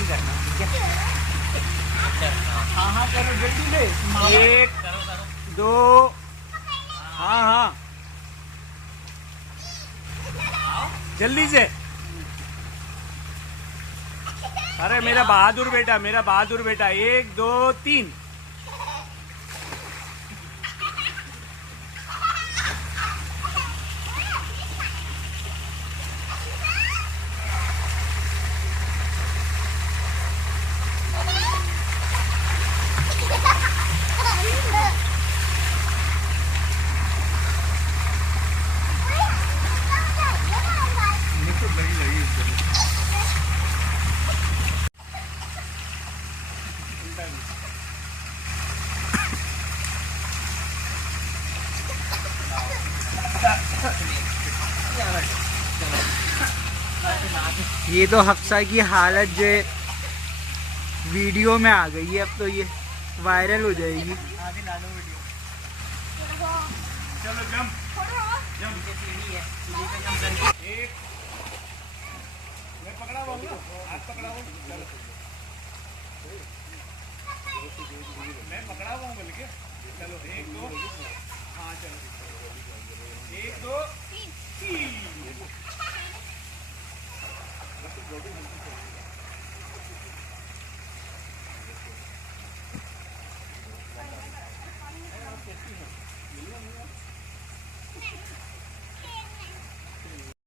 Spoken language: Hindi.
जल्दी करना, ठीक है? हाँ करो जल्दी ले। 1 2 हाँ जल्दी से। अरे मेरा बहादुर बेटा, 1 2 3। ये तो हफ्सा की हालत जो वीडियो में आ गई है, अब तो ये वायरल हो जाएगी। चलो जंप एक, मैं पकड़ा हुआ हूँ ना, हाथ पकड़ा हुआ हूँ। चलो मैं पकड़ा हुआ हूँ बल्कि। चलो 1 2 हाँ चलो 1 2 3।